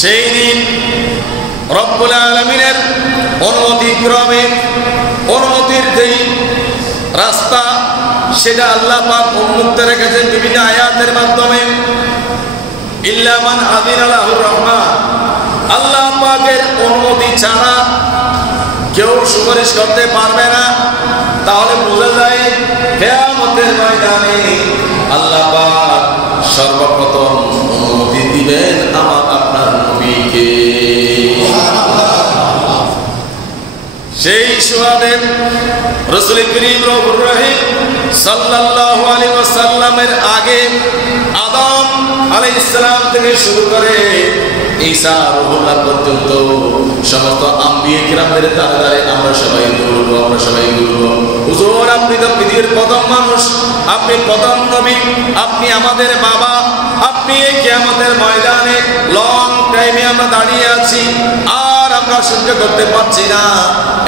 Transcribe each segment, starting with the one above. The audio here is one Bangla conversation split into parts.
সেই দিন রব্বুল আলামিনের অনুমতিক্রমে অনুমতির যেই রাস্তা সেটা আল্লাহ পাক উন্মুক্ত রেখেছেন বিভিন্ন আয়াতের মাধ্যমে। ইল্লা মান আযিনা লাহুর রহমান, আল্লাহ পাকের অনুমতি ছাড়া কেউ সুপারিশ করতে পারবে না। তাহলে বোঝা যায় কিয়ামতের ময়দানে আল্লাহ পাক সর্বপ্রথম অনুমতি দিবেন আমার আপনার নবীকে। সেই সুবাদে রাসূল করিম রউফুর রহিম সাল্লাল্লাহু আলাইহি ওয়াসাল্লামের আগে আদম আলাইহিস সালাম থেকে শুরু করে ঈসা রূহুল্লাহ পর্যন্ত সমস্ত আম্বিয়া কিরামদের দ্বারে আমরা সবাই দৌড়ব, আমরা সবাই দৌড়ব। হুজুর আপনি তো পৃথিবীর প্রথম মানুষ, আপনি প্রথম নবী, আপনি আমাদের বাবা, আপনি এই কিয়ামতের ময়দানে লং টাইমে আমরা দাঁড়িয়ে আছি আর আমরা সহ্য করতে পারছি না,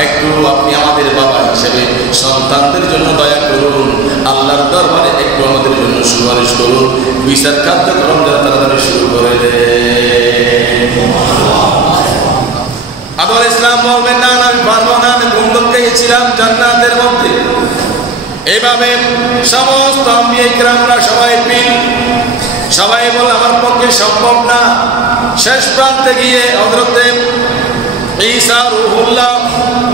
একটু আপনি আমাদের বাবা হিসেবে সন্তানদের জন্য দয়া করুন, আল্লাহর দরবারে একটু আমাদের জন্য সুপারিশ করুন, বিচার কার্যক্রম যারা তাড়াতাড়ি শুরু করে দেন। আদম আলাইহিস সালাম বলবেন না আমি পারবো না, আমি বন্ধুকে গেছিলাম জান্নাতের মধ্যে। এইভাবে সমস্ত আম্বিয়া কিরামরা সবাই পিল, সবাই বলে আমার পক্ষে সম্ভব না। শেষ প্রান্তে গিয়ে হযরতে ঈসা রূহুল্লাহ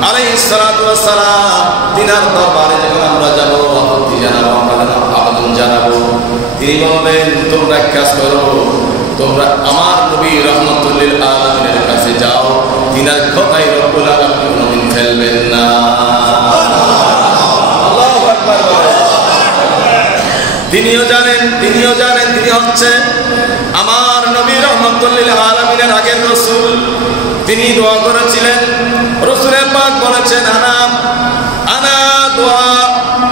আলাইহিস সালাতু ওয়াস সালাম তিনার দরবারে যখন আমরা যাব, আপত্তি জানাবো, আমরা আবেদন জানাবো, তিনি বলবেন তোমরা এক কাজ করো, তোমরা আমার নবী রাহমাতুল লিল আলামিনের কাছে যাও, তিনার কথাই রব্বুল আলামিন কোনদিন ফেলবেন না। আল্লাহু আকবার। তিনিও জানেন তিনি হচ্ছে আমার নবী রাহমাতুল লিল আলামিনের আগের রাসূল। তিনি দোয়া করেছিলেন, রাসূল পাক বলেছেন আনা দোয়া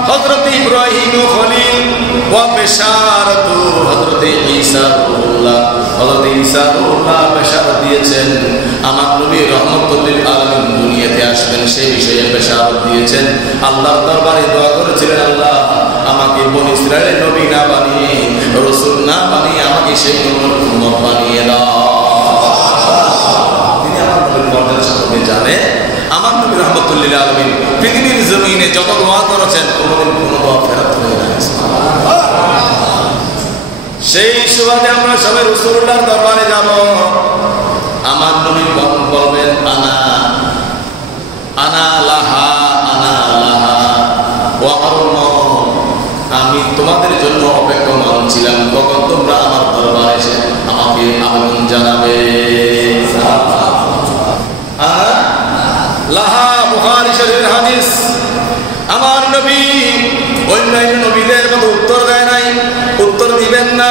হযরত ইব্রাহিম খলিল ওয়া বিশারাতু হযরত ঈসা রূহুল্লাহ। হযরত ঈসা রূহুল্লাহ বিশারাত দিয়েছেন আমার নবী রাহমাতুল লিল আলামিন দুনিয়াতে আসবেন, সেই বিষয়ে বিশারাত দিয়েছেন। আল্লাহর দরবারে দোয়া করেছিলেন, আল্লাহ আমাকে বনী ইসরাইলের নবী না বানিয়ে, রাসূল না বানিয়ে আমাকে সেই উম্মত বানিয়ে দাও। তিনি আমার নবীর মর্যাদা সম্পর্কে জানে। আমার নবী রাহমাতুল লিল আলামিন পৃথিবীর জমিনে যত দোয়া করেছেন কোনোদিন কোনো দোয়া ফেরত হয়ে যায়। সেই সুবাদে আমরা সবাই রাসূলুল্লাহর দরবারে যাব। আমার নবী বলবেন আনা লাহা ওয়া আমি তোমাদের জন্য অপেক্ষমান ছিলাম কখন তোমরা আমার দরবারে এসে আমাকে আবেদন জানাবে। লাহা বুখারী শরীফের হাদিস। আমার নবী অন্যান্য নবীদের মতো উত্তর দেয় নাই, উত্তর দিবেন না।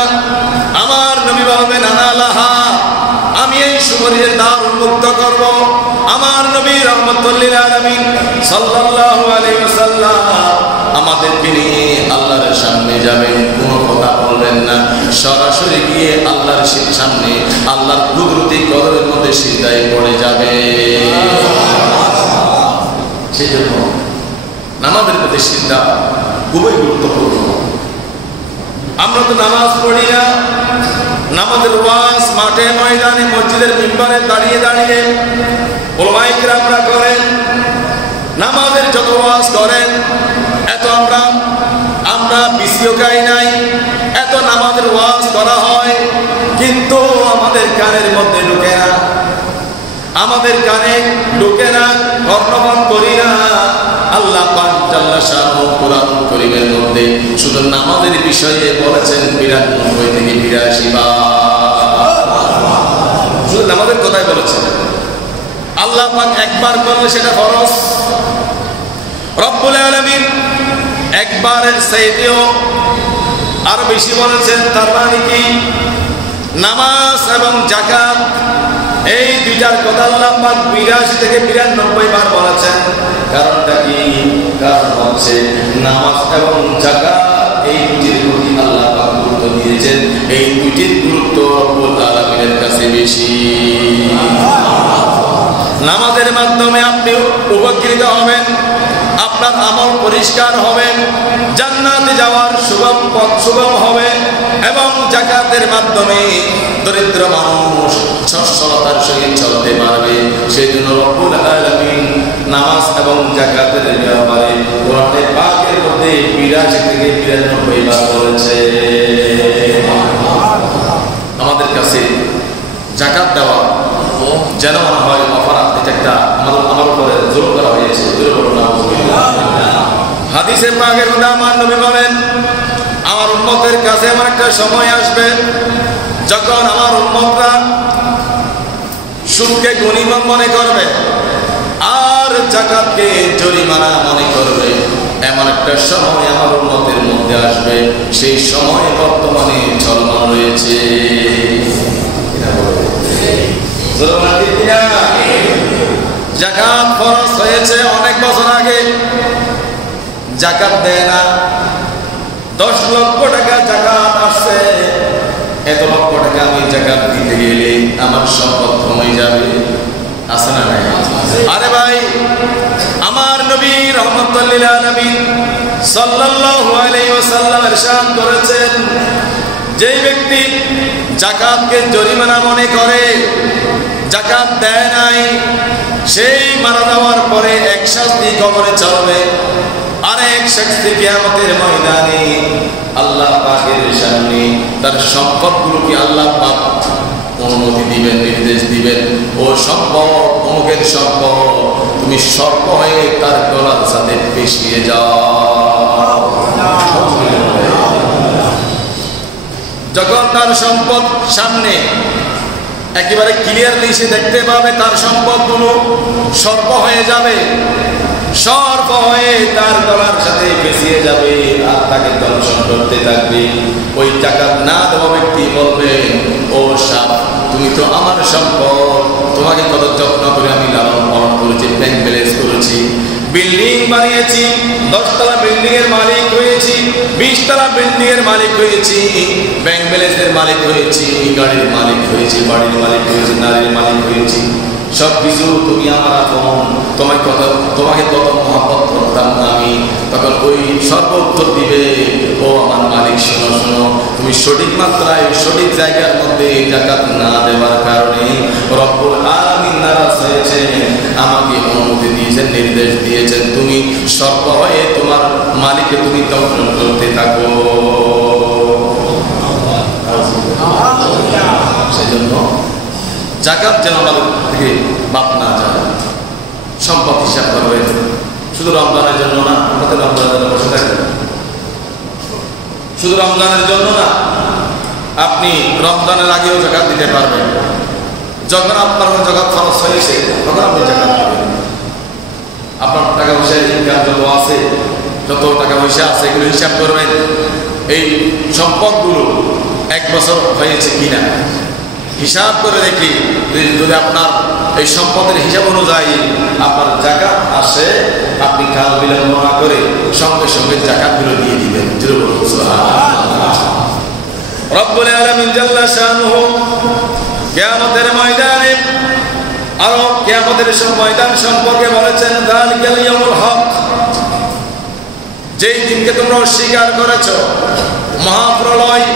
আমার নবী বলবেন আনা লাহা, আমি এই সুপারিশের দ্বার উন্মুক্ত করব। আমার নবী রাহমাতুল লিল আলামিন সাল্লাল্লাহু আলাইহি ওয়াসাল্লাম আমাদেরকে নিয়ে আল্লাহর সামনে যাবেন, কোনো কথা বলবেন না, সরাসরি গিয়ে আল্লাহর সামনে আল্লাহর কুদরতি কদরের মধ্যে সিজদায় পড়ে যাবে। সেজন্য নামাজের প্রতি সিজদা খুবই গুরুত্বপূর্ণ। আমরা তো নামাজ পড়ি না, নামাজের ওয়াজ মাঠে ময়দানে মসজিদের মিম্বারে দাঁড়িয়ে দাঁড়িয়ে উলামায়ে কিরামরা করেন, নামাজের যত ওয়াজ করেন এত আমরা বিসিও গাই নাই, এত নামাজের ওয়াজ করা হয়, কিন্তু আমাদের কানের মধ্যে ঢুকে না, আমাদের কানে ঢুকে না, কর্ণপান করি না। আল্লাহ পাক জাল্লা শাআনহু কুরআন কারীমের মধ্যে শুধু নামাজের বিষয়ে বলেছেন ৯২ থেকে ৮২ বার, শুধু নামাজের কথাই বলেছেন। আল্লাহ পাক একবার করলে সেটা ফরজ। রব্বুল আলামিন একবারের চাইতেও আরো বেশি বলেছেন। তার মানে কি? নামাজ এবং যাকাত এই দুইটার কথা আল্লাহ পাক ৮২ থেকে ৯২ বার বলেছেন। কারণটা কি? কারণ হচ্ছে নামাজ এবং যাকাত এই দুটির প্রতি আল্লাহ পাক গুরুত্ব দিয়েছেন, এই দুটির গুরুত্ব রব্বুল আলামিনের কাছে বেশি। নামাজের মাধ্যমে আপনি উপকৃত হবেন, আপনার আমল পরিষ্কার হবে, জান্নাতে যাওয়ার সুগম পথ সুগম হবে এবং যাকাতের মাধ্যমে দরিদ্র মানুষ সচ্ছলতার সহিত চলতে পারবে। সেই জন্য রব্বুল আলামিন নামাজ এবং যাকাতের ব্যাপারে কোরআনে পাকের মধ্যে 82 থেকে 93 বার বলেছে। আমাদের কাছে যাকাত দেওয়া যেন মনে হয় অপরাধ, এটা একটা আমার উপরে জোর করা হয়েছে। হাদিসে পাকের মধ্যে আমার নবী বলেন, আমার উম্মতের কাছে এমন একটা সময় আসবে যখন আমার উম্মতরা সুদকে গনিমত মনে করবে আর যাকাতকে জরিমানা মনে করবে। এমন একটা সময় আমার উম্মতের মধ্যে আসবে, সেই সময় বর্তমানে চলমান রয়েছে। যাকাত ফরজ হয়েছে অনেক বছর আগে, যাকাত দেয় না। 10 লক্ষ টাকা যাকাত আসছে, এত লক্ষ টাকা আমি যাকাত দিতে গেলে আমার সম্পদ কমে যাবে, আছে না নাই? আরে ভাই, আমার নবী রাহমাতুল লিল আলামিন সাল্লাল্লাহু আলাইহি ওয়াসাল্লাম ইরশাদ করেছেন, যেই ব্যক্তি যাকাতকে জরিমানা মনে করে, যাকাত দেয় নাই, সেই মারা যাওয়ার পরে এক শাস্তি কবরে চলবে, আরেক শাস্তি কিয়ামতের ময়দানে আল্লাহ পাকের সামনে তার সম্পদগুলোকে আল্লাহ পাক অনুমতি দিবেন, নির্দেশ দিবেন, ও সম্পদ অমুকের সম্পদ, তুমি সর্প হয়ে তার গলার সাথে পেশিয়ে যাও। যখন তার সম্পদ সামনে একেবারে ক্লিয়ারলি সে দেখতে পাবে, তার সম্পদগুলো সর্প হয়ে যাবে, সর্প হয়ে তার গলার সাথে পেঁচিয়ে যাবে আর তাকে দংশন করতে থাকবে। ওই যাকাত না দেওয়া ব্যক্তি বলবে, ও সাপ, তুমি তো আমার সম্পদ, তোমাকে কত যত্ন করে আমি লালন পালন করেছি, ব্যাংক ব্যালেন্স করেছি, বিল্ডিং বানিয়েছি, 10 তলা বিল্ডিং এর মালিক হয়েছি, 20 তলা বিল্ডিং এর মালিক হয়েছি, ব্যাংক ব্যালেন্সের মালিক হয়েছি, গাড়ির মালিক হয়েছি, বাড়ির মালিক হয়েছি, নারীর মালিক হয়েছি, সবকিছু তুমি আমার আপন, তোমাকে কত মহব্বত করতাম আমি। তখন ওই সর্ব উত্তর দিবে, ও আমার মালিক, শোনো শোনো, তুমি সঠিক মাত্রায় সঠিক জায়গার মধ্যে যাকাত না দেওয়ার কারণে রব্বুল আলামিন নারাজ হয়েছে, আমাকে অনুমতি দিয়েছেন, নির্দেশ দিয়েছেন, তুমি সর্ব হয়ে তোমার মালিককে তুমি দংশন করতে থাকো। সেজন্য যাকাত যেন আমাদের থেকে বাদ না যায়। সম্পদ হিসাব করবেন, শুধু রমজানের জন্য না, আমাদের রমজানের জন্য বসে থাকবেন, শুধু রমজানের জন্য না, আপনি রমজানের আগেও যাকাত দিতে পারবেন। যখন আপনার যাকাত খরচ হয়েছে তখন আপনি যাকাত দিবেন। আপনার টাকা পয়সা ইনকাম যত আছে, যত টাকা পয়সা আছে, এগুলো হিসাব করবেন, এই সম্পদগুলো 1 বছর হয়েছে কিনা হিসাব করে দেখি। যদি আপনার এই সম্পদের হিসাব অনুযায়ী আপনার যাকাত আসে, আপনি কাল বিলম্ব না করে সঙ্গে সঙ্গে যাকাতগুলো দিয়ে দিবেন। রব্বুল আলামিন জাল্লা শানুহু কিয়ামতের ময়দানে আরো কিয়ামতের ময়দান সম্পর্কে বলেছেন, যালিকাল ইয়াউমুল হক, যেই দিনকে তোমরা অস্বীকার করেছো, মহাপ্রলয়,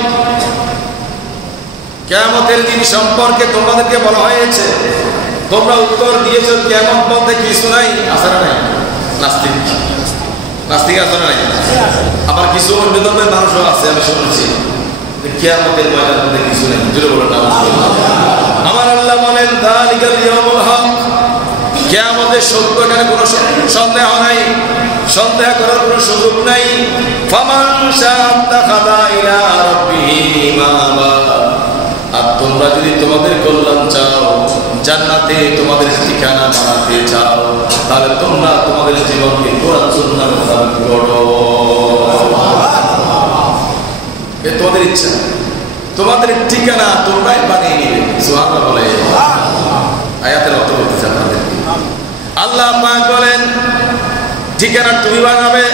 কিয়ামতের দিন সম্পর্কে তোমাদেরকে বলা হয়েছে, তোমরা উত্তর দিয়েছো কিয়ামত বলতে কিছু নাই, আছে না নাই? নাস্তিক আছে না নাই? আবার কিছু অন্য ধর্মের মানুষও আছে, আমি শুনেছি কিয়ামতের ময়দান বলতে কিছু নেই। জোরে বলেন না। আমার আল্লাহ বলেন, যালিকাল ইয়াউমুল হক, কিয়ামতের সত্য, এখানে কোনো সন্দেহ নাই, সন্দেহ করার কোনো সুযোগ নাই। ফামান শাআত্তাখাযা ইলা রাব্বিহি মাআবা, আর তোমরা যদি তোমাদের কল্যাণ চাও, জান্নাতে তোমাদের ঠিকানা বানাতে চাও, তাহলে তোমরা তোমাদের জীবনকে কোরআন সুন্নাহর মোতাবেক গড়ো। এ তোমাদের ইচ্ছা, তোমাদের ঠিকানা তোমরাই বানিয়ে নিবে। সুবহানাল্লাহ বলে আয়াতের অর্থ বলতেছে আপনাদের। আল্লাহ পাক বলেন, ঠিকানা তুমি বানাবে,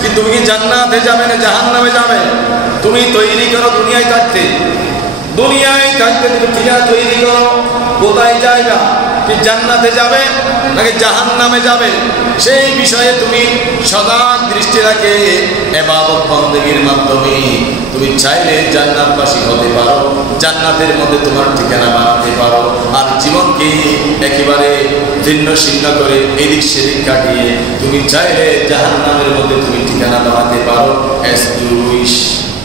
কি তুমি কি জান্নাতে যাবে না জাহান্নামে যাবে? তুমি তৈরি করো দুনিয়ায় থাকতে, দুনিয়ায় থাকতে তুমি ঠিকানা তৈরি করো, কোথায় জায়গা কি জান্নাতে যাবে নাকি জাহান্নামে যাবে, সেই বিষয়ে তুমি সজাগ দৃষ্টি রাখে ইবাদত বন্দেগীর মাধ্যমে তুমি চাইলে জান্নাতবাসী হতে পারো, জান্নাতের মধ্যে তোমার ঠিকানা বানাতে পারো। আর জীবনকে একেবারে ভিন্ন ছিন্ন করে এদিক সেদিক কাটিয়ে তুমি চাইলে জাহান্নামের মধ্যে তুমি ঠিকানা বানাতে পারো।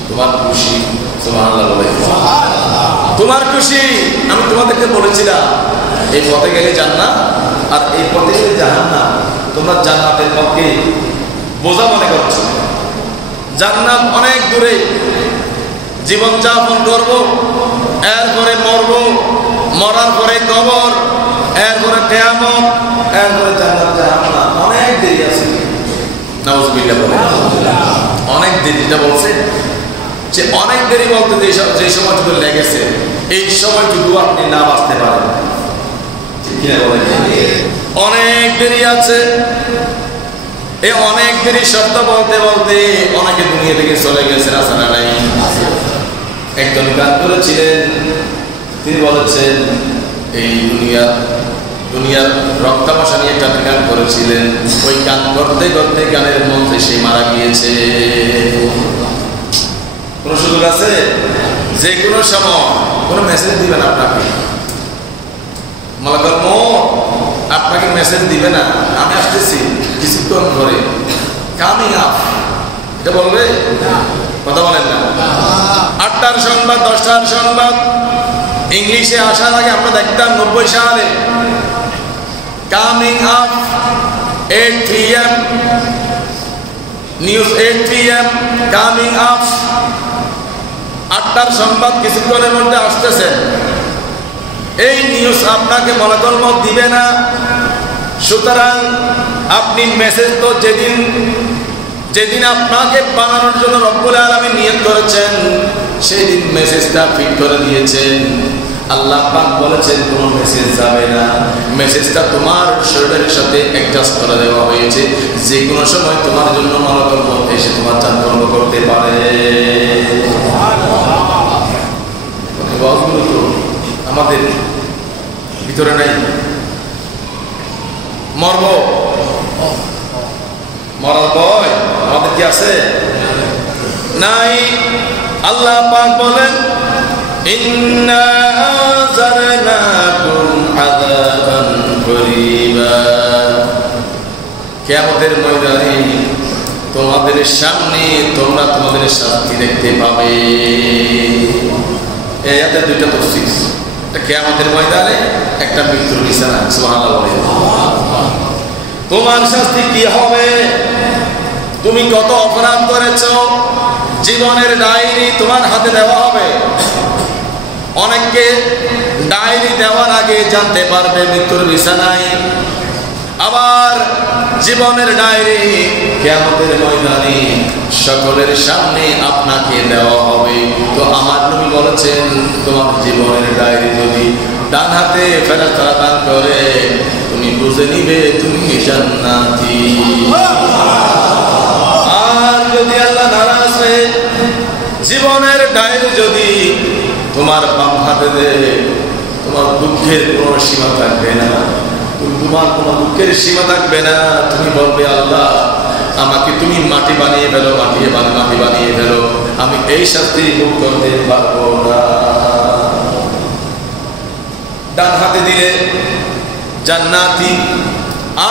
তোমার খুশি, সুবহানাল্লাহ বলে তোমার খুশি। আমি তোমাদেরকে বলেছিলাম এই পথে গেলে জান্নাত আর এই পথে গেলে জাহান্নাম। তোমরা জান্নাতের পথকে বোঝা মনে করছো, জান্নাত অনেক দূরে, জীবন যাপন করব, এরপরে মরব, মরার পরে কবর, এরপরে কিয়ামত, এরপরে জান্নাত জাহান্নাম, অনেক দেরি আছে। নাউজুবিল্লাহ বলে অনেক দেরি, যেটা বলছে যে অনেক দেরি বলতে যে সময়টুকু লেগেছে এই সময়টুকু আপনি না বাঁচতে পারেন, অনেক দেরি আছে। এই অনেক দেরি শব্দ বলতে বলতে অনেকে দুনিয়া থেকে চলে গেছেন, আছে না নাই? একজন গান করেছিলেন, তিনি বলেছেন এই দুনিয়ার রক্তাবাসা নিয়ে একটা গান করেছিলেন, ওই গান করতে করতে গানের মধ্যে সে মারা গিয়েছে। কোন সুযোগ আছে? যে কোনো সময় কোনো মেসেজ দিবেন আপনাকে, মালাকুল মউত আপনাকে মেসেজ দিবে না, আমি আসতেছি কিছুক্ষণ ধরে, কামিং আপ, এটা বলবে? কথা বলেন না। 8টার সংবাদ, 10টার সংবাদ ইংলিশে আসার আগে আমরা দেখতাম 90 সালে coming up 8 PM news, 8 PM coming up. 8টার সংবাদ কিছুক্ষণের মধ্যে আসতেছে। এই নিউজ আপনাকে মালাকুল মউত দিবে না। সুতরাং আপনি মেসেজ তো যেদিন আপনাকে বানানোর জন্য রব্বুল আলামিন নিয়ত করেছেন সেই দিন মেসেজটা ফিট করে দিয়েছেন। আল্লাহ পাক বলেছেন কোন মেসেজ যাবে না, মেসেজটা তোমার শরীরের সাথে অ্যাডজাস্ট করে দেওয়া হয়েছে। যে কোনো সময় তোমার জন্য মালাকুল মউত এসে তোমার জান কর্ম করতে পারে। ওয়াজগুলো তো আমাদের ভিতরে নাই। মরব, মরার ভয় আমাদের কি আছে? নাই। আল্লাহ পাক বলেন ইন্না আযারনাকুম আযাবান করিবা, কিয়ামতের ময়দানে তোমাদের সামনে তোমরা তোমাদের শাস্তি দেখতে পাবে। এই আয়াতের দুইটা তাফসীর, একটা কিয়ামতের ময়দানে, একটা মৃত্যুর বিছানা। সুবহানাল্লাহ বলে তোমার শাস্তি কি হবে? তুমি কত অপরাধ করেছো, জীবনের ডায়েরি তোমার হাতে দেওয়া হবে। অনেককে ডায়েরি দেওয়ার আগে জানতে পারবে মৃত্যুর বিছানায়, আবার জীবনের ডায়েরি কিয়ামতের ময়দানে সকলের সামনে আপনাকে দেওয়া হবে। তো আমার নবী বলেছেন তোমার জীবনের ডায়েরি যদি ডান হাতে ফেরেশতারা দান করে তুমি বুঝে নিবে তুমি জান্নাতি। আর যদি আল্লাহ নারাজ হয়ে জীবনের ডায়েরি যদি তোমার বাম হাতে দেয়, তোমার দুঃখের কোনো সীমা থাকবে না, তোমার কোনো দুঃখের সীমা থাকবে না। তুমি বলবে আল্লাহ আমাকে তুমি মাটি বানিয়ে ফেলো, মাটি বানিয়ে ফেলো, আমি এই শাস্তি ভোগ করতে পারবো না। ডান হাতে দিলে জান্নাতি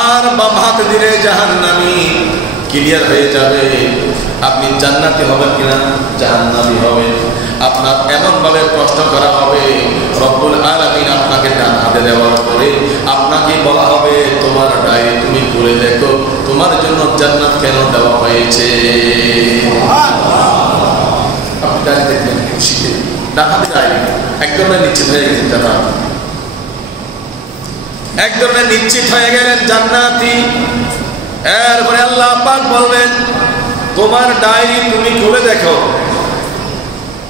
আর বাম হাতে দিলে জাহান্নামী। ক্লিয়ার হয়ে যাবে আপনি জান্নাতি হবেন কিনা জাহান্নামী হবেন। আপনার এমন ভাবে প্রশ্ন করা হবে, রব্বুল আলামিন আপনাকে ডান হাতে দেওয়ার পরে আপনাকে বলা হবে তোমার ডায়েরি তুমি খুলে দেখো তোমার জন্য জান্নাত কেন দেওয়া হয়েছে। আপনি ডায়েরি দেখবেন খুশিতে, ডান হাতে ডায়েরি এক ধরনের নিশ্চিত হয়ে গেছেন জান্নাত, এক ধরনের নিশ্চিত হয়ে গেলেন জান্নাতি। এরপরে আল্লাহ পাক বলবেন তোমার ডায়েরি তুমি খুলে দেখো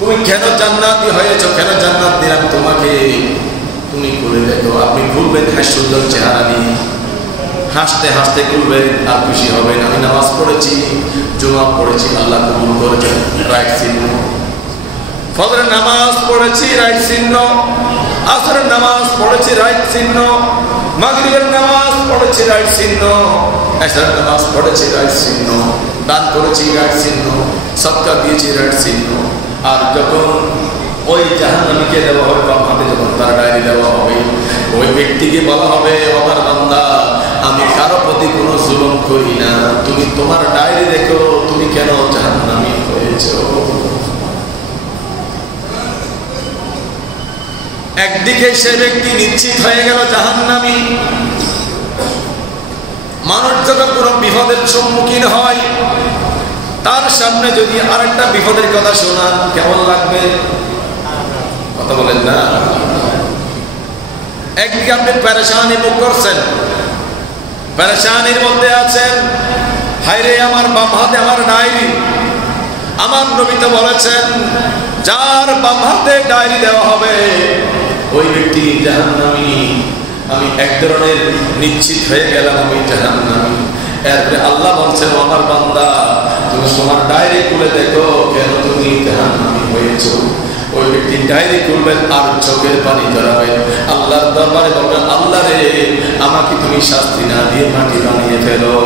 তুমি কেন জান্নাতি হয়েছো, কেন জান্নাত দিলাম তোমাকে, তুমি খুলে দেখো। আপনি খুলবেন হাস্যোজ্জ্বল চেহারা নিয়ে, হাসতে হাসতে খুলবেন আর খুশি হবেন। আমি নামাজ পড়েছি, জুমা পড়েছি, আল্লাহ কবুল করেছেন, রাইট ছিল। ফজরের নামাজ পড়েছি রাইট চিহ্ন, আসরের নামাজ পড়েছি রাইট চিহ্ন, মাগরিবের নামাজ পড়েছি রাইট চিহ্ন, এশার নামাজ পড়েছি রাইট চিহ্ন, দান করেছি রাইট চিহ্ন, সদকা দিয়েছি রাইট চিহ্ন। আর যখন ওই জাহান্নামীকে দেওয়া হবে, বাম হাতে যখন তার ডায়েরি দেওয়া হবে, ওই ব্যক্তিকে বলা হবে, আমার বান্দা আমি কারো প্রতি কোনো জুলুম করি না, তুমি তোমার ডায়েরি দেখো তুমি কেন জাহান্নামী হয়েছো। একদিকে সে ব্যক্তি নিশ্চিত হয়ে গেল জাহান্নামী। মানুষ যখন কোনো বিপদের সম্মুখীন হয়, তার সামনে যদি আরেকটা বিপদের কথা শোনান কেমন লাগবে? কথা বলেন না? একদিকে আপনি পেরেশানি মুখ করছেন, পেরেশানির মধ্যে আছেন, হায়রে আমার বাম হাতে আমার ডায়েরি। আমার নবী তো বলেছেন, যার বাম হাতে ডায়েরি দেওয়া হবে ওই ব্যক্তি জাহান্নামী। আমি এক ধরনের নিশ্চিত হয়ে গেলাম আমি জাহান্নামী। এরপরে আল্লাহ বলছেন, আমার বান্দা তুমি তোমার ডায়েরি খুলে দেখো কেন তুমি জাহান্নামী হয়েছো। ওই ব্যক্তি ডায়েরি খুলবেন আর চোখের পানি ধরাবেন, আল্লাহর দরবারে বলবেন, আল্লাহ রে আমাকে তুমি শাস্তি না দিয়ে মাটি বানিয়ে ফেলো,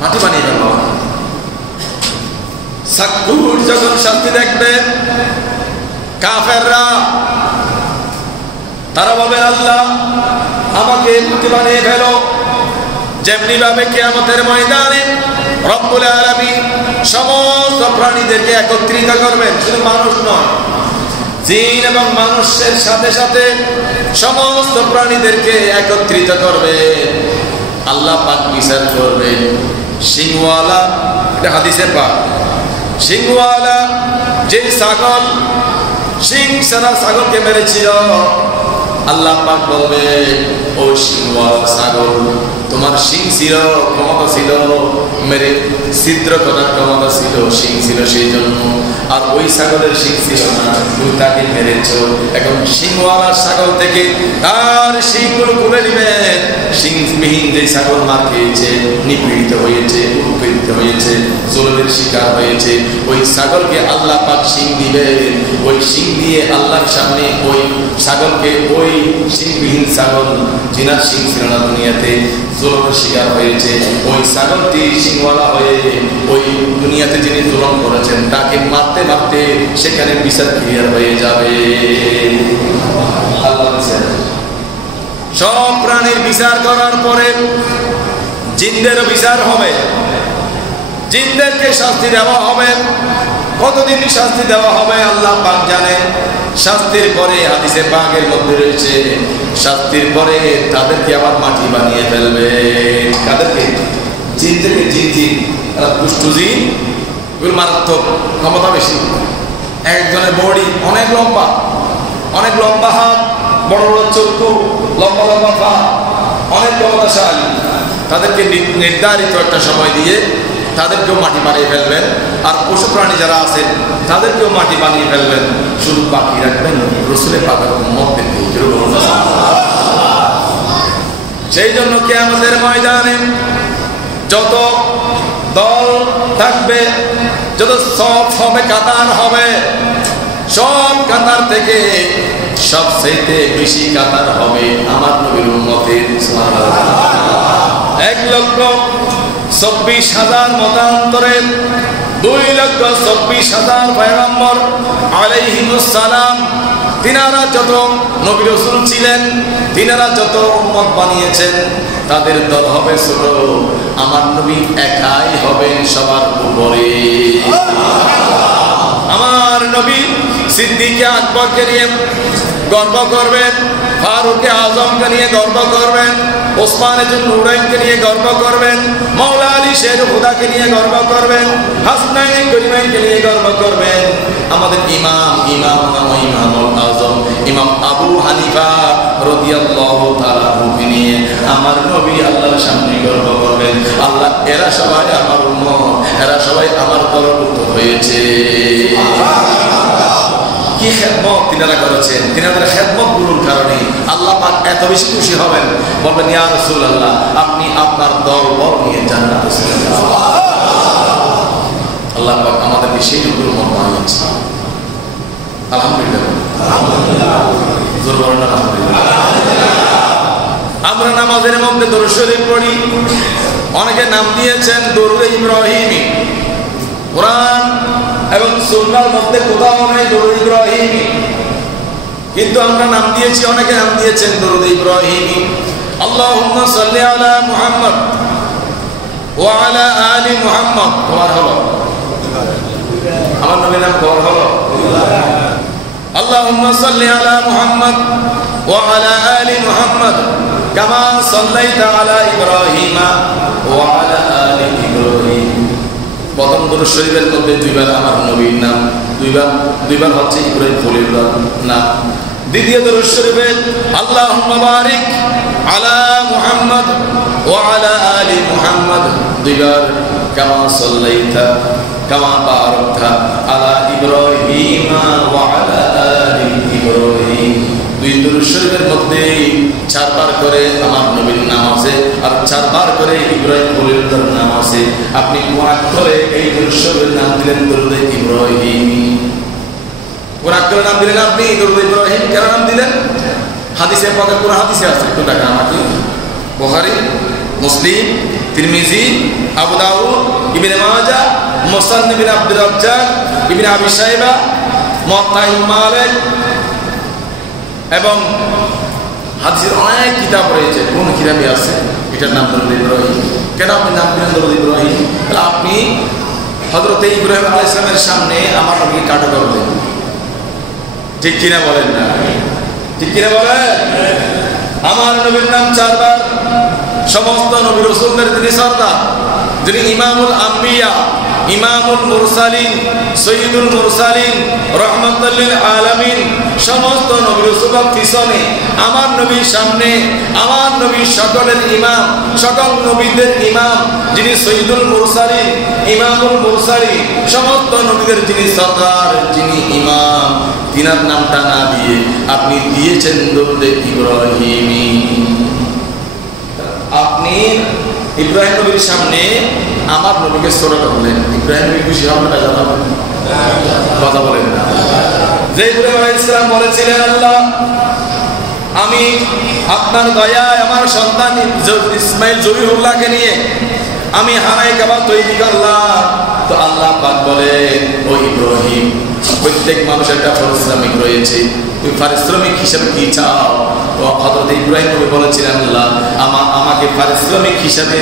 মাটি বানিয়ে ফেলো। সাক্কুর যখন শাস্তি দেখবেন, কাফেররা তারা বলবেন, আল্লাহ আমাকে মাটি বানিয়ে ফেলো। যেমনি ভাবে কিয়ামতের ময়দানে রব্বুল আলামিন সমস্ত প্রাণীদেরকে একত্রিত করবেন, শুধু মানুষ নয়, জিন এবং মানুষের সাথে সাথে সমস্ত প্রাণীদেরকে একত্রিত করবেন। আল্লাহ পাক বিচার করবেন, সিংওয়ালা, এটা হাদিসের পাক, সিংওয়ালা যে ছাগল সিং সারা ছাগলকে মেরেছিল, আল্লাহ পাক বলবে, ও সিংওয়ালা ছাগল তোমার সিং ছিল, ক্ষমতা ছিল, মেরে ছিদ্র করার ক্ষমতা ছিল, সিং ছিল সেই জন্য, আর ওই ছাগলের সিং ছিল না, তুমি তাকে মেরেছ। এখন সিংওয়ালা ছাগল থেকে তার সিংগুলো খুলে নেবেন। সিংবিহীন যে ছাগল মার খেয়েছে, নিপীড়িত হয়েছে, উৎপীড়িত হয়েছে, জুলুমের শিকার হয়েছে, ওই ছাগলকে আল্লাহ পাক সিং দিবেন। ওই সিং দিয়ে আল্লাহর সামনে ওই ছাগলকে, ওই সিংবিহীন ছাগল যিনার সিং ছিল না দুনিয়াতে, জুলুমের শিকার হয়েছে, ওই ছাগলটি সিংওয়ালা হয়ে ওই দুনিয়াতে যিনি জুলুম করেছেন তাকে মারতে মারতে সেখানে বিচার ক্লিয়ার হয়ে যাবে। আল্লাহ বিচার, সব প্রাণীর বিচার করার পরে জিনদেরও বিচার হবে, জিনদেরকে শাস্তি দেওয়া হবে। কতদিন শাস্তি দেওয়া হবে আল্লাহ পাক জানেন। শাস্তির পরে হাদিসে পাকের মধ্যে রয়েছে, শাস্তির পরে তাদেরকে আবার মাটি বানিয়ে ফেলবে। তাদেরকে জিনদেরকে, জিন দুষ্টু জিন, ওগুলো মারাত্মক, ক্ষমতা বেশি। একজনের বডি অনেক লম্বা, অনেক লম্বা হাত, বড় বড় চক্ষু, লম্বা লম্বা পা, অনেক ক্ষমতাশালী। তাদেরকে নির্ধারিত একটা সময় দিয়ে তাদেরকেও মাটি বানিয়ে ফেলবেন। আর পশু প্রাণী যারা আছেন তাদেরকেও মাটি বানিয়ে ফেলবেন, শুধু বাকি রাখবেন রাসূলের পাকের উম্মতদেরকে। সেই জন্য কিয়ামতের ময়দানে যত দল থাকবে, যত সফ হবে, কাতার হবে, সব কাতার থেকে সবচেয়ে বেশি কাতার হবে আমার নবীর উম্মতের। 1,24,000 মতান্তরে 2,24,000 পয়গম্বর আলাইহিমুস সালাম, তিনারা যত নবী রাসূল ছিলেন, তিনারা যত উম্মত বানিয়েছেন, তাদের দল হবে ছোট, আমার নবী একাই হবেন সবার উপরে। আমার নবী সিদ্দিকে আকবরকে নিয়ে গর্ব করবেন, ফারুকে আজমকে নিয়ে গর্ব করবেন, ওসমানে জুন্নুরাইনকে নিয়ে গর্ব করবেন, মাওলা আলী শের খুদাকে নিয়ে গর্ব করবেন, হাসনাইন করিমাইনকে নিয়ে গর্ব করবেন। আমাদের ইমামুল আজম ইমাম আবু হানিফা রাদিয়াল্লাহু তাআলা আনহুকে নিয়ে আমার নবী আল্লাহর সামনে গর্ব করবেন, আল্লাহ এরা সবাই আমার উম্মত, এরা সবাই আমার দলভুক্ত হয়েছে। কি খেদমত তিনারা করেছেন, তিনাদের খেদমত গুলোর কারণে আল্লাহ পাক এত বেশি খুশি হবেন, বলবেন ইয়া রাসূলুল্লাহ আপনি আপনার দল বল নিয়ে জান্নাতে চলে যান। আল্লাহ পাক আমাদেরকে সেই নবীর উম্মত বানিয়েছে। আলহামদুলিল্লাহ, জোর বলেন না আলহামদুলিল্লাহ। আমরা নামাজের মধ্যে দরুদ শরীফ পড়ি, অনেকে নাম দিয়েছেন দরুদ ইব্রাহিমি। কোরআন এবং সুন্নাহর মধ্যে কোথাও নেই দরুদ ইব্রাহিমি, কিন্তু আমরা নাম দিয়েছি, অনেকে নাম দিয়েছেন দরুদ ইব্রাহিমি। আল্লাহুম্মা সাল্লি আলা মুহাম্মদ ওয়া আলা আলি মুহাম্মদ। তোমার হলো, আমার নবীর নাম তোমার হলো। আল্লাহুম্মা সাল্লি আলা মুহাম্মদ ওয়া আলা আলি মুহাম্মদ কামা সাল্লাইতা আলা ইব্রাহিম ওয়া আলা আলি ইব্রাহিম। প্রথম দরুদ শরীফের মধ্যে দুইবার আমার নবীর নাম, দুইবার হচ্ছে ইব্রাহিম খলিলুল্লাহর নাম। দ্বিতীয় দরুদ শরীফে আল্লাহুম্মা বারিক আলা মুহাম্মদ ওয়া আলা আলি মুহাম্মদ, দুইবার কামা সাল্লাইতা কামা বারাকতা আলা ইব্রাহিম ওয়া আলা আলি ইব্রাহিম। দুই দরুদ শরীফের মধ্যে 4 বার করে আমার নবীর নাম আছে আর 4 বার করে ইব্রাহিম খলিলুল্লাহর নাম আছে। আপনি ওয়াক করে এই দরুদ শরীফের নাম দিলেন দরুদ ইব্রাহিমি। ওয়াক করে নাম দিলেন আপনি দরুদ ইব্রাহিম। কেন নাম দিলেন? হাদিসে পাকে কোন হাদিসে আছে? একটু টাকা আমাকে বুখারী, মুসলিম, তিরমিজি, আবু দাউদ, ইবনে মাজাহ, মুসান্নাফ ইবনে আব্দুর রাজ্জাক, ইবনে আবি শাইবা, মুওয়াত্তা মালিক এবং হাদিসের অনেক কিতাব রয়েছে। কোন কিতাবে আছে এটার নাম দরুদ ইব্রাহিম। কেন আপনি নাম দিলেন দরুদ ইব্রাহিম? তাহলে আপনি হযরত ইব্রাহিম আলাইহিস সালামের সামনে আমার নবীকে কাটো করলেন। ঠিক কিনা বলেন না? ঠিক কিনা বলেন? আমার নবীর নাম 4 বার, সমস্ত নবী রাসূলদের যিনি সরদার, যিনি ইমামুল আম্বিয়া, ইমামুল মুরসালিন, সৈয়দুল মুরসালিন, রাহমাতুল লিল আলামিন, সমস্ত নবী রাসূলের পিছনে আমার নবীর সামনে আমার নবী সকলের ইমাম, সকল নবীদের ইমাম, যিনি সৈয়দুল মুরসালিন, ইমামুল মুরসালিন, সমস্ত নবীদের যিনি সরদার, যিনি ইমাম, তিনার নামটা না দিয়ে আপনি দিয়েছেন দরুদ ইব্রাহিমি। আপনি ইব্রাহিম নবীর সামনে আমার নবীকে ছোট করলেন। ইব্রাহিম নবী খুশি হবেন না? জানাবেন কথা বলেন না? যে ইব্রাহিম আলাইহিস সালাম বলেছিলেন, আল্লাহ আমি আপনার দয়ায় আমার সন্তান ইসমাইল জবিহুল্লাহকে নিয়ে আমি হানায়ে কাবা তৈরি করলাম। তো আল্লাহ পাক বলেন, ও ইব্রাহিম, প্রত্যেক মানুষের একটা পারিশ্রমিক রয়েছে, তুমি পারিশ্রমিক হিসেবে কি চাও? তো হযরত ইব্রাহিম নবী বলেছিলেন, আল্লাহ আমাকে পারিশ্রমিক হিসেবে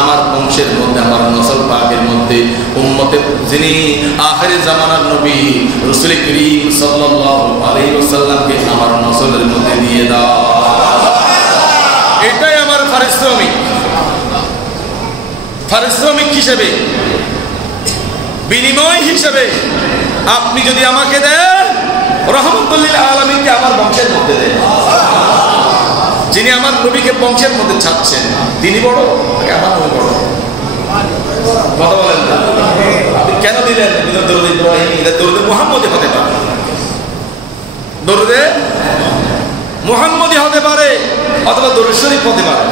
আমার বংশের মধ্যে, আমার নসল পাকের মধ্যে উম্মতে যিনি আখিরে জামানার নবী রাসূল করিম সাল্লাল্লাহু আলাইহি ওয়াসাল্লামকে আমার নসলের মধ্যে দিয়ে দাও। এটাই আমার পারিশ্রমিক। পারিশ্রমিক হিসেবে, বিনিময় হিসেবে আপনি যদি আমাকে দেন, রাহমাতুল লিল আলামিনকে আমার বংশের মধ্যে দেন। যিনি আমার নবীকে বংশের মধ্যে ছাড়ছেন তিনি বড় নাকি আমার নবী বড়? কথা বলেন না? আপনি কেন দিলেন দরুদ ইব্রাহিম? এটা দরুদ মুহাম্মদী হতে পারে, দরুদে মুহাম্মদী হতে পারে, অথবা দরুদ শরীফ হতে পারে।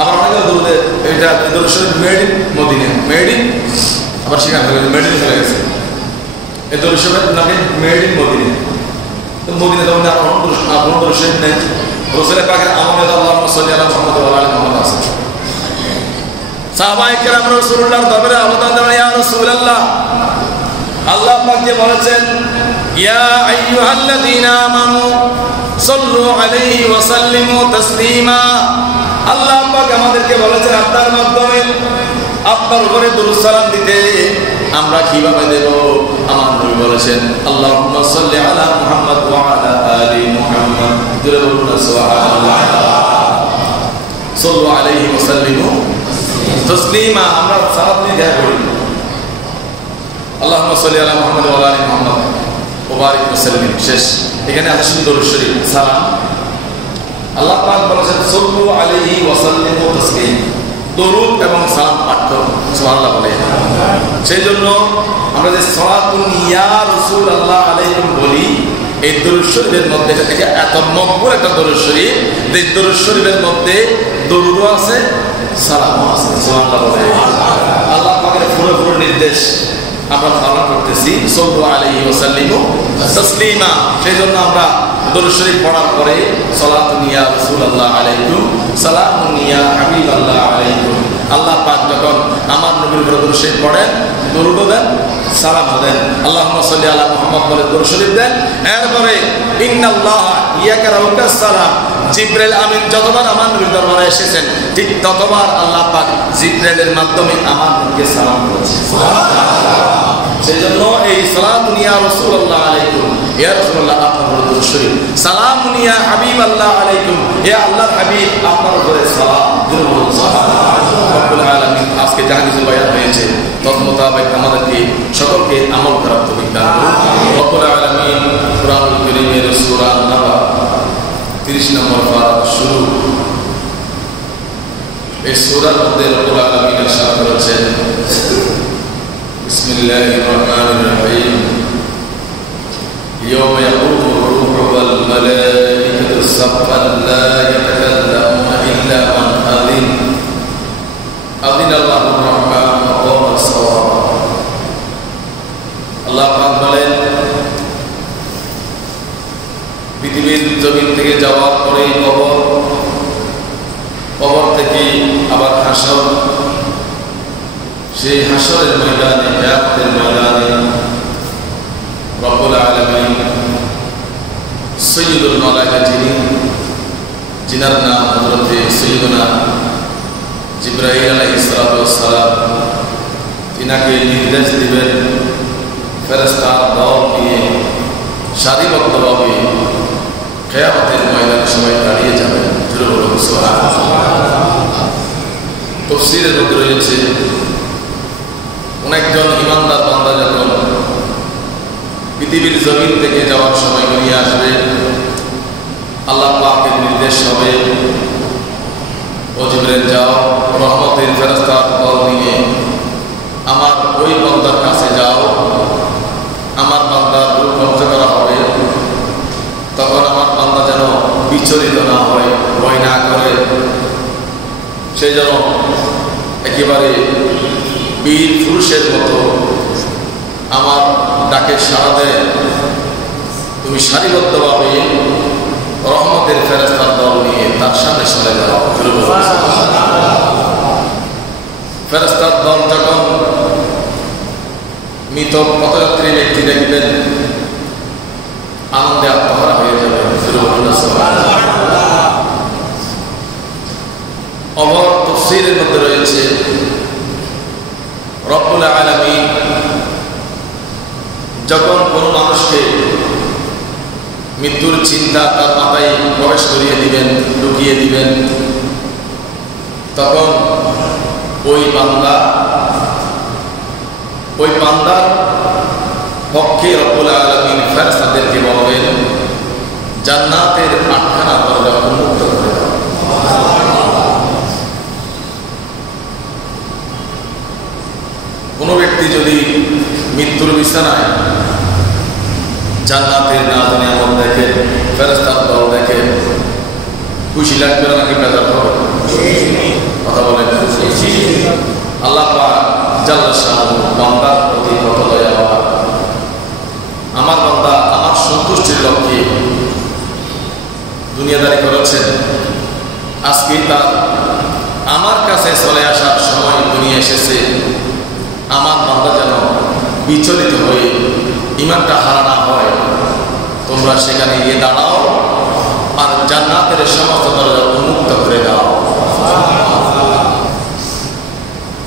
আবার অনেকে দরুদে এটা দরুদ শরীফ made in Medina, made in, আবার সেখানে মেড ইন চলে গেছে। এই দরুদ শরীফ নাকি মেড ইন মদিনা। তো মদিনা তখন আপনার দরুদ শরীফ নেই। রাসূল পাকের আমলে আল্লাহুম্মা সাল্লি আলা মুহাম্মদ ওয়া আলা আলি মুহাম্মদ আছে। সাহাবায়ে কেরাম রাসূলুল্লাহর দরবারে আবেদন জানান, ইয়া রাসূলুল্লাহ, আল্লাহ পাক যে বলেছেন, ইয়া আইয়ুহাল্লাযীনা আমানু সাল্লু আলাইহি ওয়া সাল্লিমু তাসলিমা। আল্লাহ পাক আমাদেরকে বলেছেন আপনার মাধ্যমে আপনার উপরে দরুদ সালাম দিতে। আমরা কিভাবে দেব? আমার নবী বলেছেন, আল্লাহুম্মা সাল্লি আলা মুহাম্মদ ওয়া আলা আলি মুহাম্মদ। জোরে বলুন সুবহানাল্লাহ। সাল্লু আলাইহি ওয়া সাল্লিমু তাসলিমা। আমরা সালাত দিয়ে দেয়া করি, আল্লাহুম্মা সাল্লি আলা মুহাম্মদ ওয়া আলা আলি মুহাম্মদ ওয়া বারিক ওয়া সাল্লিম। শেষ। এখানে আছে শুধু দরুদ শরীফ সালাম। আল্লাহ পাক বলেছেন, সাল্লু আলাইহি ওয়া সাল্লিমু তাসলিম। দরুদ এবং সালাম পাঠ করুন, সুবহানাল্লাহ বলে। সেই জন্য আমরা যে সালাতুন ইয়া রাসূলুল্লাহ আলাইহিম বলি, এই দরুদ শরীফের মধ্যে থেকে এত মকবুল একটা দরুদ শরীফ, যে দরুদ শরীফের মধ্যে দরুদও আছে, সালামও আছে, সুবহানাল্লাহ বলে। আল্লাহ পাকের পুরো নির্দেশ আমরা পালন করতেছি, সাল্লু আলাইহি ওয়া সাল্লিমু তাসলিমা। সেজন্য আমরা দরুদ শরীফ পড়ার পরে সালাতুন ইয়া রাসূলুল্লাহ আলাইকুম, সালামুন ইয়া হাবিবাল্লাহ আলাইকুম। আল্লাহ পাক যখন আমার নবীর উপর দরুদ শরীফ পড়েন, দরুদ দেন, সালাম দেন, আল্লাহুম্মা সাল্লি আলা মুহাম্মদ বলে দরুদ শরীফ দেন। এরপরে ইন্নাল্লাহা ইয়াকরাউকা সালাম, জিবরাইল আমিন যতবার আমার নবীর দরবারে এসেছেন ঠিক ততবার আল্লাহ পাক জিবরাইলের মাধ্যমে আমার নবীকে সালাম করেছেন। সেজন্য এই সালাতুন ইয়া রাসূলুল্লাহ আলাইকুম, ইয়া রাসূলুল্লাহ আপনার দরুদ শরীফ, সালামুন ইয়া হাবিবাল্লাহ আলাইকুম, হে আল্লাহর হাবিব আপনার উপরে সালাম। রব্বুল আলামিন আজকে জাহাঙ্গীর বয়ান হয়েছে তদ মোতাবেক আমাদেরকে সকলকে আমল করার তৌফিক দান করুন। রব্বুল আলামিন কুরআনুল কারীমের সূরা আন-নাবা 30 নম্বর পারা শুরু, এই সূরার মধ্যে রব্বুল আলামিন ইরশাদ করেছেন বিসমিল্লাহির রহমানির রহিম ইয়াওমা ইয়াকুমুর রূহু ওয়াল মালাইকাতু সাফফান লা ইয়াতাকাল্লামুনা ইল্লা মান আযিনাল্লাহুর রহমান ওয়া ক্বালা সাওয়াবা। আল্লাহ পাক বলেন পৃথিবীর জমিন থেকে যাওয়ার পরে কবর থেকে আবার হাসর, সেই হাসরের ময়দানে, কিয়ামতের ময়দানে রব্বুল আলামিন সাইয়্যিদুল মালায়েকা যিনার নাম হযরত সাইয়্যিদুনা জিবরাইল আলাইহিস সালাতু ওয়াস সালাম, তিনাকে নির্দেশ দিবেন ফেরেশতার দল নিয়ে সারিবদ্ধভাবে কিয়ামতের ময়দানে সবাই দাঁড়িয়ে যাবেন। জোরে বলুন সুবহানাল্লাহ। তাফসীরের মধ্যে রয়েছে অনেকজন ইমানদার বান্দা যখন পৃথিবীর জমিন থেকে যাওয়ার সময় বেরিয়ে আসবে, আল্লাহ পাকের নির্দেশ হবে ও জিবরাইল যাও রহমতের ফেরেশতার দল নিয়ে আমার ওই বান্দার কাছে যাও, আমার বান্দার রূপ ধ্বংস করা হবে, তখন আমার বান্দা যেন বিচলিত না হয়, ভয় না করে, সে যেন একেবারে বীর পুরুষের মতো আমার ডাকে সাড়া দেয়। তুমি সারিবদ্ধভাবে রহমতের ফেরেশতার দল নিয়ে তার সামনে সরে যাও। ফেরেশতার দল যখন মৃত পথযাত্রী ব্যক্তি দেখবেন আনন্দে আত্মহারা হয়ে যাবে। অমর তাফসীরের মধ্যে রয়েছে রব্বুল আলামিন যখন কোন মানুষকে মৃত্যুর চিন্তা তার মাথায় প্রবেশ করিয়ে দিবেন, ঢুকিয়ে দিবেন, তখন ওই বান্দার পক্ষে রব্বুল আলামিন ফেরেশতাদেরকে বলবেন জান্নাতের 8খানা দরজা উন্মুক্ত করে দাও। কোন ব্যক্তি যদি মৃত্যুর বিছানায় জান্নাতের নাজ নিয়ামত দেখে, ফেরেশতার দল দেখে, খুশি লাগবে না নাকি বেজার হবে? কথা বলেন। আল্লাহ পাক জাল্লা শাআনহু বান্দার প্রতি কত দয়াবান। আমার বান্দা আমার সন্তুষ্টির লক্ষ্যে দুনিয়াদারি করেছেন, আজকে তার আমার কাছে চলে আসার সময় দুনিয়া এসেছে। আমার বান্দা যেন বিচলিত হয়ে ঈমানটা হারা না হয়, তোমরা সেখানে গিয়ে দাঁড়াও আর জান্নাতের সমস্ত দরজা উন্মুক্ত করে দাও।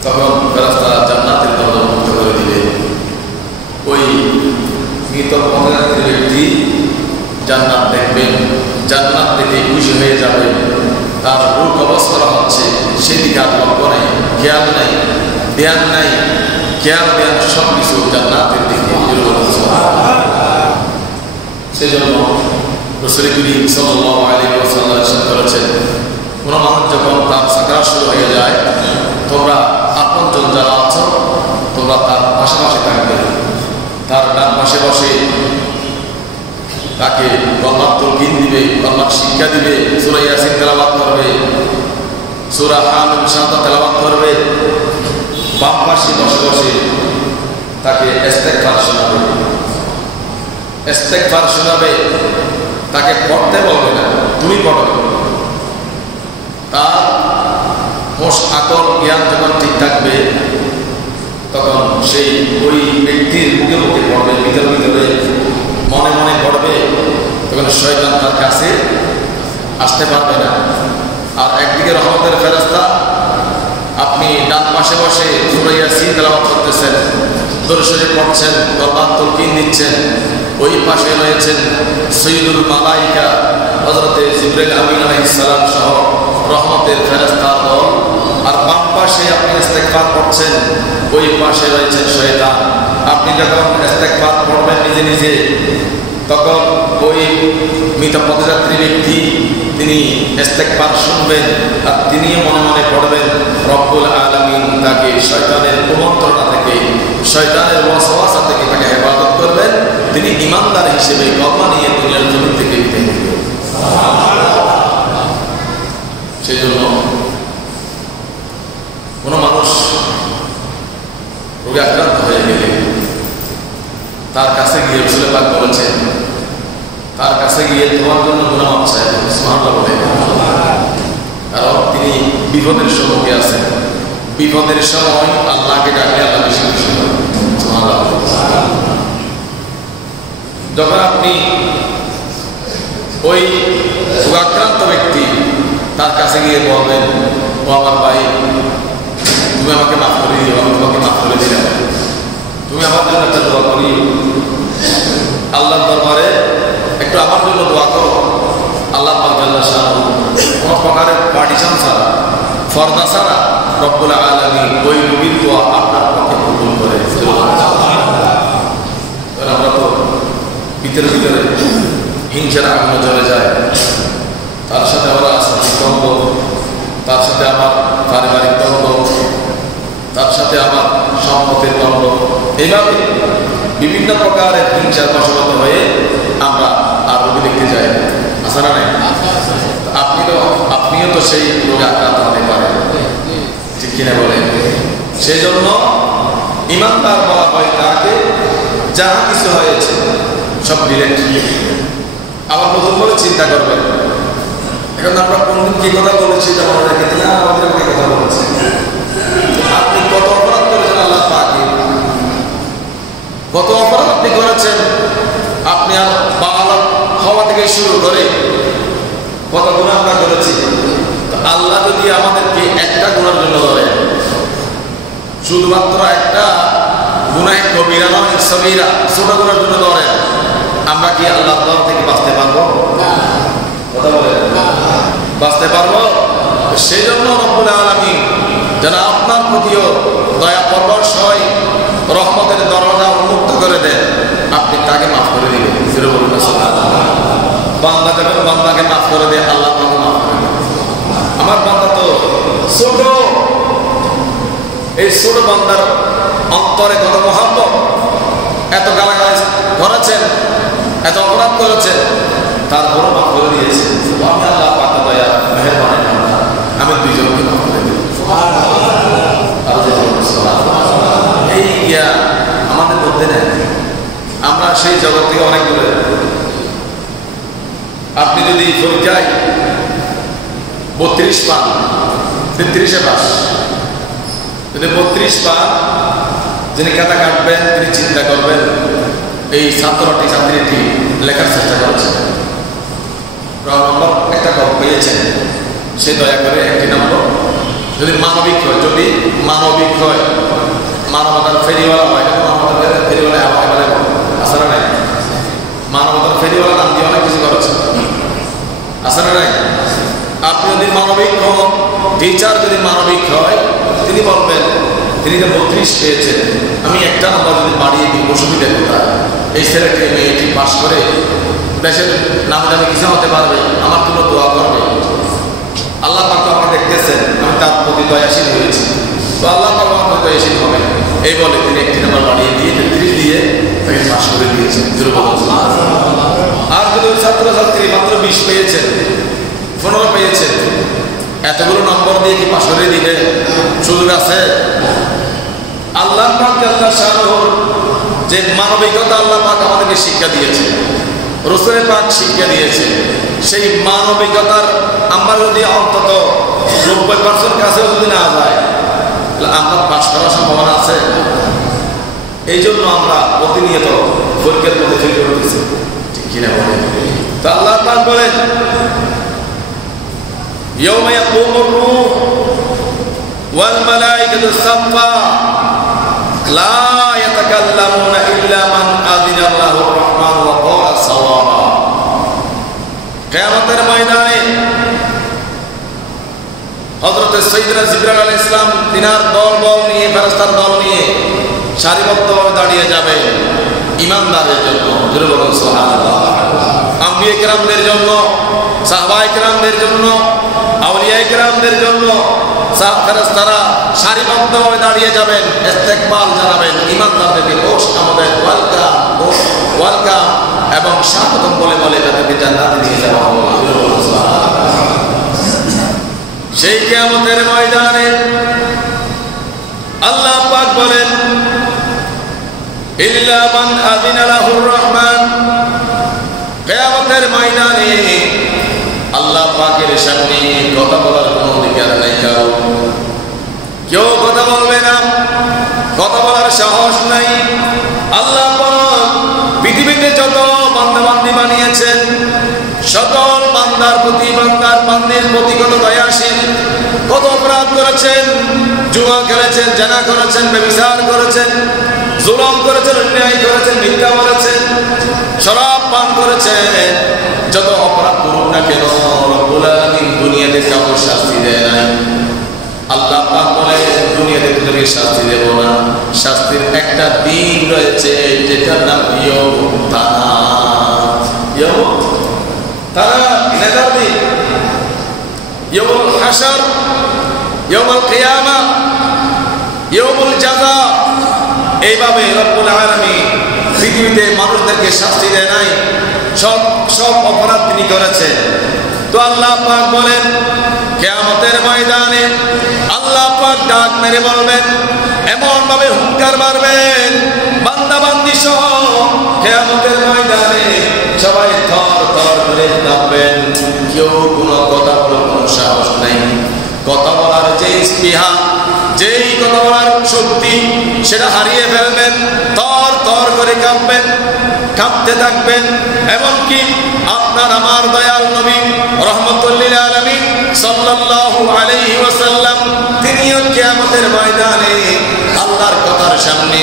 তখন ফেরেশতারা জান্নাতের দরজা উন্মুক্ত করে দিবে। ওই মৃত পথযাত্রী ব্যক্তি জান্নাত দেখবেন, জান্নাত দেখে খুশি হয়ে যাবে, তার রূহ কবজ করা হচ্ছে সেদিকে আর লক্ষ্য নেই, খেয়াল নেই, ধ্যান নাই, খেয়াল ধ্যান সব কিছু জান্নাতের দিকে। সেজন্য রাসূল করিম সাল্লাল্লাহু আলাইহি ওয়াসাল্লাম ইরশাদ করেছেন, কোন মানুষ যখন তার সাকরাত শুরু হয়ে যায়, তোমরা আপনজন যারা আছো তোমরা তার পাশাপাশি থাকবে, তার ডান পাশে বসে তাকে কলমার তালকিন দিবে, কলমার শিক্ষা দিবে, সূরা ইয়াসিন তেলাওয়াত করবে, সূরা হামিম শান্তা তেলাওয়াত করবে, বাম পাশে বসে বসে তাকে ইস্তেগফার শোনাবে। ইস্তেগফার শোনাবে, তাকে পড়তে বলবে না, তুমি পড়ো। তার হোশ আকল জ্ঞান যখন ঠিক থাকবে তখন সেই ওই ব্যক্তির মুখে মুখে পড়বে, ভিতরে ভিতরে মনে মনে পড়বে, তখন শয়তান তার কাছে আসতে পারবে না। আর একদিকে রহমতের ফেরেশতা, আপনি ডান পাশে বসে সূরা ইয়াসিন তেলাওয়াত করতেছেন, দরুদ শরীফ পড়ছেন, দরবার তালকিন দিচ্ছেন, ওই পাশে রয়েছেন সাইয়্যিদুল মালায়েকা হযরত জিবরাইল আমিন আলাইহিস সালাম সহ রহমতের ফেরেশতার দল। আর বাম পাশে আপনি ইস্তেগফার করছেন, ওই পাশে রয়েছেন শয়তান। আপনি যখন ইস্তেগফার পড়বেন নিজে নিজে, তখন ওই মৃত পথযাত্রী ব্যক্তি তিনি ইস্তেগফার শুনবেন আর তিনিও মনে মনে পড়বেন, রব্বুল আলামিন তাকে শয়তানের কুমন্ত্রণা থেকে, শয়তানের ওয়াসওয়াসা থেকে তাকে হেফাজত করবেন। তিনি ঈমানদার হিসেবে কলমা নিয়ে দুনিয়ার জমিন থেকে বিদায় নেবেন। সেই জন্য কোনো মানুষ রোগে আক্রান্ত হয়ে গেলে তার কাছে গিয়ে রাসূল পাক বলেছেন, তার কাছে গিয়ে তোমার জন্য গুনাহ মাফ চাই, সুবহানাল্লাহ বলে। কারণ তিনি বিপদের সম্মুখে আছেন, বিপদের সময় আল্লাহকে ডাকলে আল্লাহ বেশি খুশি হন। সুবহানাল্লাহ। যখন আপনি ওই রোগাক্রান্ত ব্যক্তি তার কাছে গিয়ে বলবেন, ও আমার ভাই, তুমি আমাকে মাফ করে দিও, আমি তোমাকে মাফ করে দিলাম, তুমি আমার জন্য একটা দোয়া করি, আল্লাহর দরবারে একটু আমার জন্য দোয়া করো। আল্লাহ পাক জাল্লা শাআনহু কোনো প্রকারের পার্টিশন ছাড়া, ফরদা ছাড়া রব্বুল আলামিন ওই নবীর দোয়া আপনার পক্ষে কবুল করে। আমরা তো ভিতরে ভিতরে হিংসার আগুনে জ্বলে যায়, তার সাথে আমার আসামিক দ্বন্দ্ব, তার সাথে আমার পারিবারিক দ্বন্দ্ব, তার সাথে আমার সম্পদের দ্বন্দ্ব, এইভাবে বিভিন্ন প্রকারের হিংসার বশবর্তী হয়ে আমরা আর রোগী দেখতে যাই। আসা না নাই? আপনিও তো সেই রোগে আক্রান্ত হতে পারেন, ঠিক কিনা বলেন? সেই জন্য ঈমানদার বলা হয় তাকে যাহা কিছু হয়েছে সব ডিলেট। আবার নতুন করে চিন্তা করবেন, এখন আমরা কোনদিন কি কথা বলেছি এটা মনে রেখে দিলে আমাদের কি কথা বলেছি, আপনি কত অপরাধ করেছেন আল্লাহ পাকে, কত অপরাধ আপনি করেছেন, আপনি আর বালক হওয়া থেকে শুরু করে কত গুনাহ আমরা করেছি। তো আল্লাহ যদি আমাদেরকে একটা গুনার জন্য ধরে, শুধুমাত্র একটা গুনাহে কবিরা নয়, সগীরা ছোট গুনার জন্য ধরে, আমরা কি আল্লাহর দর থেকে বাঁচতে পারবো? কথা বলেন, বাঁচতে পারবো? সেই জন্য রব্বুল আলামিন যেন আপনার প্রতিও দয়া পরবশ হয়, রহমতের দরজা উন্মুক্ত করে দেন, আপনি তাকে মাফ করে দিবেন। ফিরে বলুন বান্দা যখন বান্দাকে মাফ করে দেয়, আল্লাহ তাকে মাফ করে দেন। আমার বান্দা তো ছোট, এই ছোট বান্দার অন্তরে কত মহব্বত, এত গালাগালি করেছেন, এত অপরাধ করেছেন, তারপরও মাফ করে দিয়েছে। আমি আল্লাহ পাক দয়া মেহেরবানি, আমি দুইজনকে মাফ করে দিই। এই জ্ঞান আমাদের মধ্যে নেই, আমরা সেই জগৎ থেকে অনেক দূরে। আপনি যদি পরীক্ষায় 32 পান, 33-এ পাস, যদি 32 পান, যিনি খাতা কাটবেন তিনি চিন্তা করবেন এই ছাত্রটি লেখার চেষ্টা করেছেন, নম্বর একটা কম পেয়েছেন, সে দয়া করে একটি নম্বর, যদি মানবিক হয়, যদি মানবিক হয়, মানবতার ফেরিওয়ালা হয়, মানবতার ফেরিওয়ালা এবারে আসারা নাই, মানবতার ফেরিওয়ালা নাম দিয়ে অনেক কিছু করেছে, আসারা নাই। আপনি যদি মানবিক হন, টিচার যদি মানবিক হয়, তিনি বলবেন তিনি তো 32 পেয়েছেন, আমি একটা নম্বর যদি বাড়িয়ে দিই অসুবিধা কোথায়, এই ছেলেটি মেয়েটি পাস করে দেশের নাম দামি কিছু হতে পারবে, আমার জন্য দোয়া করবে। আল্লাহ পাক আমাকে দেখতেছেন, আমি তার প্রতি দয়াশীল হয়েছি, তো আল্লাহ পাক আমার প্রতি দয়াশীল হবে, এই বলে তিনি একটি নম্বর বাড়িয়ে দিয়ে 33 দিয়ে তাকে পাস করে দিয়েছেন। আর যদি ওই ছাত্রছাত্রী মাত্র 20 পেয়েছেন, 15 পেয়েছেন, এতগুলো নম্বর দিয়ে কি পাস করে দিলে সুযোগ আছে? আল্লাহ পাক আল্লাহ শাহর যে মানবিকতা আল্লাহ পাক আমাদেরকে শিক্ষা দিয়েছে, রাসূল পাক শিক্ষা দিয়েছে, সেই মানবিকতার আমরা যদি অন্তত 90% কাছেও যদি না যায় তাহলে আমরা পাস করার সম্ভাবনা আছে। এই জন্য আমরা প্রতিনিয়ত পরীক্ষার মধ্যে ফেল করতেছি, ঠিক কিনা বলেন? তো আল্লাহ পাক বলেন ইয়াউমা ইয়াকুমুর রূহ ওয়াল মালাইকাতু সাফফা লা ইয়াতাকাল্লামুনা ইল্লা মান আযিনা লাহুর রাহমান ওয়া ক্বালা সাওয়াবা। কিয়ামতের ময়দানে হযরত সাইয়্যিদনা জিবরাইল আলাইহিস সালাম তিনার দল নিয়ে, ফেরেশতার দল নিয়ে সারিবদ্ধভাবে দাঁড়িয়ে যাবে ঈমানদারদের জন্য। জোরে বলুন সুবহানাল্লাহ। আম্বিয়া কিরামদের জন্য, সাহাবায়ে কিরামদের জন্য, আউলিয়া কিরামদের জন্য ফেরেশতারা সারিবদ্ধভাবে দাঁড়িয়ে যাবেন, ইস্তেকবাল জানাবেন ঈমানদারদেরকে, ওস আমাদের ওয়েলকাম, ওয়েলকাম এবং স্বাগতম বলে বলে তাদেরকে জান্নাতে নিয়ে যাওয়া হবে। সেই কিয়ামতের ময়দানে আল্লাহ পাক বলেন ইল্লা মান আযিনা লাহুর রহমান। কিয়ামতের ময়দানে আল্লাহ পাকের সামনে কথা বলার কোনো অধিকার নাই কারো, কেউ কথা বলবে না, কথা বলার সাহস নাই। আল্লাহ পাক পৃথিবীতে যত বান্দা-বান্দী বানিয়েছেন সকল বান্দার প্রতি, বান্দির প্রতি কত দয়াশীল, কত অপরাধ করেছেন, জুয়া খেলেছেন, জানা করেছেন, ব্যভিচার করেছেন, জুলুম করেছেন, অন্যায় করেছেন, মিথ্যা বলেছেন, শরাব পান করেছেন, যত অপরাধ করুন না কেন রব্বুল আলামিন দুনিয়াতে কাউকে শাস্তি দেয় নাই। আল্লাহ পাক বলে দুনিয়াতে তোদেরকে শাস্তি দেব না, শাস্তির একটা দিন রয়েছে যেটার নাম ইয়াউমুত তানাত। ইয়াউমুত তানাত নেতার দিন, ইয়াউমুল হাশর, ইয়াউমুল কিয়ামা, ইয়াউমুল জাযা। এইভাবে রব্বুল আলামিন পৃথিবীতে মানুষদেরকে শাস্তি দেয় নাই, সব অপরাধ তিনি করেছেন। তো আল্লাহ পাক বলেন কিয়ামতের ময়দানে আল্লাহ পাক ডাক মেরে বলবেন, এমন ভাবে হুঙ্কার মারবেন বান্দা বান্দি সহ কিয়ামতের ময়দানে সবাই থর থর করে কাঁপবেন, কেউ কোনো কথা বলার কোনো সাহস নাই। কথা বলার যে স্পৃহা, যেই কথা বলার শক্তি সেটা হারিয়ে ফেলবেন, তর তর করে কাঁপবেন, কাঁপতে থাকবেন। এমনকি আপনার আমার দয়াল নবী রাহমাতুল লিল আলামিন সাল্লাল্লাহু আলাইহি ওয়াসাল্লাম তিনিও কিয়ামতের ময়দানে আল্লাহর কথার সামনে,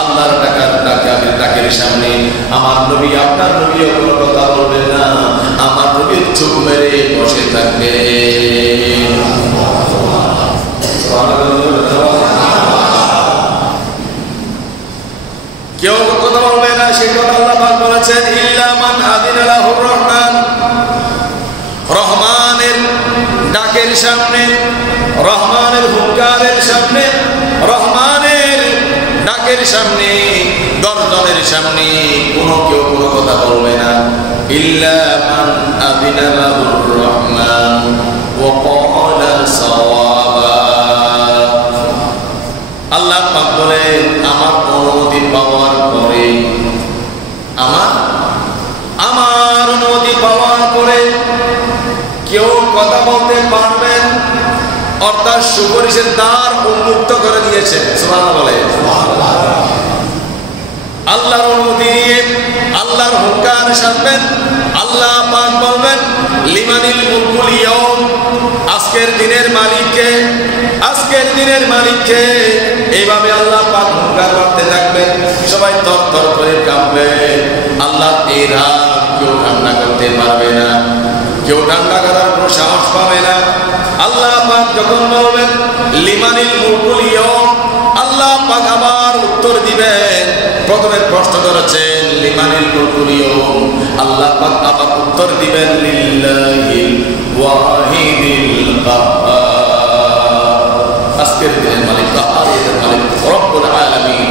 আল্লাহর ডাকের সামনে আমার নবী, আপনার নবীও কোনো কথা বলবেন না, আমার নবী চুপ মেরে বসে থাকবে। কেউ কথা বলবে না, সেই কথা আল্লাহ পাক বলেছেন ইল্লা মান আযিনা লাহুর রহমান। রহমানের ডাকের সামনে, রহমানের হুঙ্কারের সামনে, রহমানের ডাকের সামনে, গর্জনের সামনে কেউ কোনো কথা বলবে না। ইল্লা মান আযিনা লাহুর রহমান ওয়া ক্বালা সাওয়াবা। আল্লাহ পাক বলেন আমার অনুমতি পাওয়ার পরে, আমার অনুমতি পাওয়ার পরে কেউ কথা বলতে পারবেন, অর্থাৎ সুপারিশের দ্বার উন্মুক্ত করে দিয়েছেন। সুবহানাল্লাহ বলে আল্লাহর অনুমতি নিয়ে আল্লাহর হুঙ্কার সাধবেন। আল্লাহ পাক বলবেন লিমানিল মুলকুল ইয়াউম, আজকের দিনের মালিককে, আজকের দিনের মালিককে। এইভাবে আল্লাহ পাক হুঙ্কার করতে থাকবেন, সবাই থর থর করে কাঁপবে। আল্লাহ এই রাত কেউ ঠান্ডা করতে পারবে না, কেউ ঠান্ডা করার কোনো সাহস পাবে না। আল্লাহ পাক যখন বলবেন লিমানিল মুলকুল ইয়াউম, আল্লাহ পাক আবার উত্তর দিবেন। প্রথমে প্রশ্ন করেছেন লিমানিল মুলকুল ইয়াউম, আল্লাহ পাক আবার উত্তর দিবেন লিল্লাহিল ওয়াহিদিল কাহ্হার, আজকের দিনের মালিক, কাহ্হারের মালিক রব্বুল আলামিন